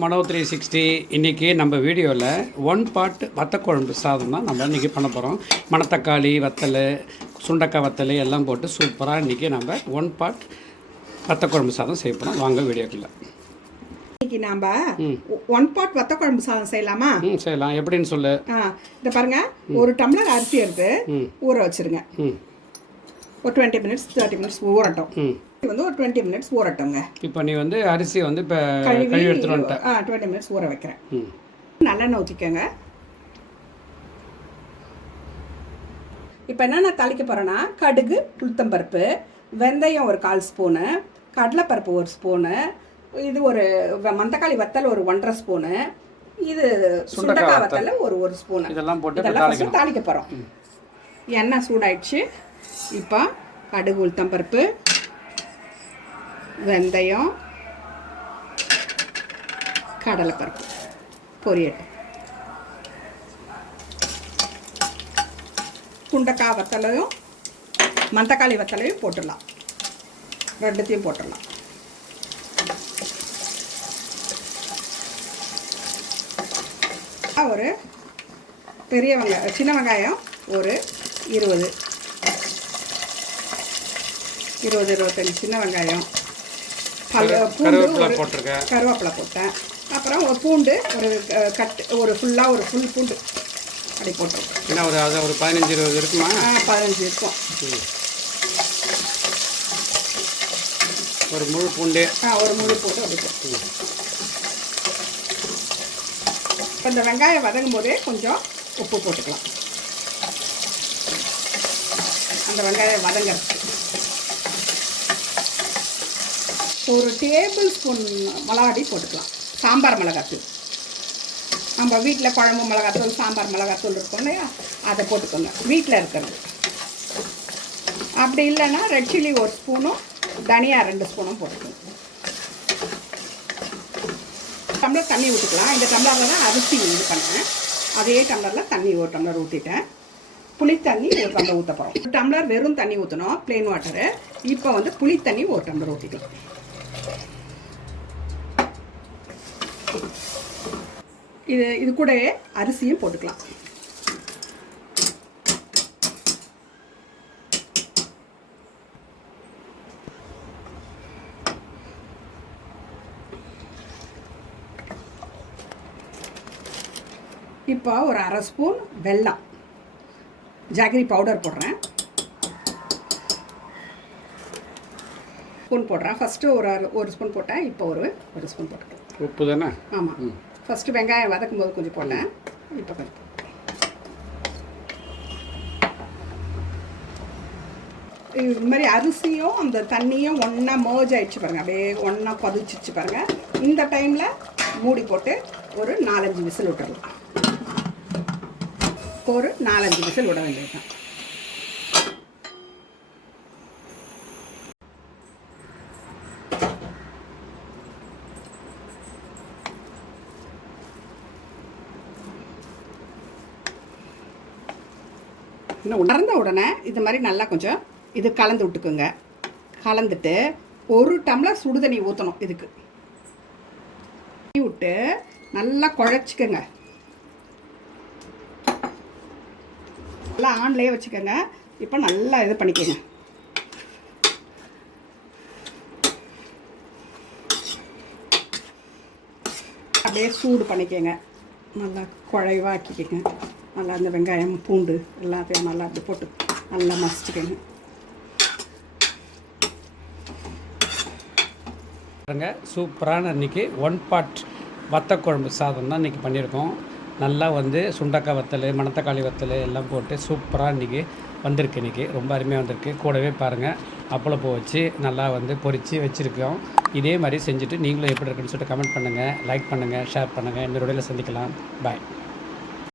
மனோ 360. இன்றைக்கி நம்ம வீடியோவில் 1 பாட் வத்தக்குழம்பு சாதம் தான் நம்ம இன்றைக்கி பண்ண போகிறோம். மணத்தக்காளி வத்தல், சுண்டக்காய் வத்தல் எல்லாம் போட்டு சூப்பராக இன்றைக்கி நம்ம 1 பாட் வத்தக்குழம்பு சாதம் செய்ய போகிறோம். வாங்க வீடியோக்குள்ள. இன்றைக்கி நாம் 1 பாட் வத்தக்குழம்பு சாதம் செய்யலாமா? செய்யலாம். எப்படின்னு சொல்லு. இதை பாருங்கள், ஒரு டம்ளர் அரிசி எடுத்து ஊற வச்சுருங்க. ஒரு 20 மினிட்ஸ் 30 மினிட்ஸ் ஊறட்டும். வந்து ஒரு 20 மினிட்ஸ் ஊறட்டுங்க. இப்போ நீ வந்து அரிசி வந்து இப்போ கழுவி எடுத்துட்டு வந்துட்டேன். 20 மினிட்ஸ் ஊற வைக்கிறேன். நல்லெண்ணெய் ஊற்றிக்கோங்க. இப்போ என்னென்ன தாளிக்க போகிறேன்னா, கடுகு, உளுத்தம்பருப்பு, வெந்தயம் ஒரு 1/4 ஸ்பூனு, கடலைப்பருப்பு 1 ஸ்பூனு, இது ஒரு மந்தக்காளி வத்தல் ஒரு 1.5 ஸ்பூனு, இது சுண்டக்காய் வத்தல் ஒரு ஸ்பூனு. இதெல்லாம் போட்டு தாளிக்க போகிறோம். எண்ணெய் சூடாயிடுச்சு. இப்போ கடுகு, உளுத்தம்பருப்பு, வெந்தயம், கடலைப்பருப்பு பொரியட்டும். சுண்டக்காய் வத்தலையும் மந்தக்காளி வத்தலையும் போட்டுடலாம். ரெண்டுத்தையும் போட்டுடலாம். ஒரு பெரிய வெங்காயம், சின்ன வெங்காயம் ஒரு 20-25 சின்ன வெங்காயம், கருவேப்பிலை போட்டேன். அப்புறம் ஒரு பூண்டு ஒரு ஃபுல் பூண்டு அப்படி போட்டிருக்கேன். ஏன்னா ஒரு 15-20 இருக்குமா? 15 இருக்கும். ஒரு முழு பூண்டு அப்படி போட்டு. இப்போ இந்த வெங்காயம் வதங்கும் போதே கொஞ்சம் உப்பு போட்டுக்கலாம். அந்த வெங்காயம் வதங்கிறது ஒரு டேபிள் ஸ்பூன் மிளகாடி போட்டுக்கலாம். சாம்பார் மிளகாத்தூள், நம்ம வீட்டில் குழம்பு மிளகாத்தூள், சாம்பார் மிளகாத்தூள் இருக்கும் இல்லையா, அதை போட்டுக்கோங்க வீட்டில் இருக்கிறது. அப்படி இல்லைன்னா ரெட் சில்லி 1 ஸ்பூனும், தனியா 2 ஸ்பூனும் போட்டுக்கோங்க. டம்ளர் தண்ணி ஊற்றிக்கலாம். இந்த டம்ளரில் தான் அரிசி இது பண்ணேன். அதே டம்ளரில் தண்ணி 1 டம்ளர் ஊற்றிட்டேன். புளி தண்ணி 1 டம்ளர் ஊற்ற போகிறோம். 1 டம்ளர் வெறும் தண்ணி ஊற்றணும், பிளெயின் வாட்டரு. இப்போ வந்து புளி தண்ணி 1 டம்ளர் ஊற்றிக்கலாம். இது கூட அரிசியும் போட்டுக்கலாம். இப்போ ஒரு 1/2 ஸ்பூன் வெல்லம், ஜாகரி பவுடர் போடுறேன். ஸ்பூன் போடுறேன். ஃபஸ்ட்டு ஒரு ஸ்பூன் போட்டேன். இப்போ ஒரு ஸ்பூன் போட்டுட்டேன். உப்பு தானே? ஆமாம். ஃபஸ்ட்டு வெங்காயம் வதக்கும் போது கொஞ்சம் போட்டேன். இப்போ கொஞ்சம் இது மாதிரி அரிசியும் அந்த தண்ணியும் ஒன்றா மோஜ் ஆகிடுச்சு பாருங்கள். அப்படியே ஒன்றா கொதிச்சிச்சு பாருங்கள். இந்த டைமில் மூடி போட்டு ஒரு 4-5 விசில் விட்டுடலாம். ஒரு 4-5 விசில் விட வேண்டியதுதான். இன்னும் உணர்ந்த உடனே இது மாதிரி நல்லா கொஞ்சம் இது கலந்து விட்டுக்குங்க. கலந்துட்டு 1 டம்ளர் சுடுதண்ணி ஊற்றணும். இதுக்கு விட்டு நல்லா குழச்சிக்கோங்க. நல்லா ஆன்லேயே வச்சுக்கோங்க. இப்போ நல்லா இது பண்ணிக்கோங்க. அப்படியே சூடு பண்ணிக்கோங்க. நல்லா குழைவாக்கிக்கோங்க. நல்லா இந்த வெங்காயம், பூண்டு எல்லாத்தையும் நல்லா அப்படி போட்டு நல்லா மசிச்சுக்கோங்க. சூப்பரான இன்றைக்கி 1 பாட் வத்தக்குழம்பு சாதம் தான் இன்றைக்கி பண்ணியிருக்கோம். நல்லா வந்து சுண்டக்காய் வத்தல், மணத்தக்காளி வத்தல் எல்லாம் போட்டு சூப்பராக இன்றைக்கி வந்திருக்கு. இன்றைக்கி ரொம்ப அருமையாக வந்திருக்கு. கூடவே பாருங்கள், அப்பளப்பூ வச்சு நல்லா வந்து பொரித்து வச்சுருக்கோம். இதே மாதிரி செஞ்சுட்டு நீங்களும் எப்படி இருக்குன்னு சொல்லிட்டு கமெண்ட் பண்ணுங்கள், லைக் பண்ணுங்கள், ஷேர் பண்ணுங்கள். இந்த வீடியோவில் சந்திக்கலாம். பாய்.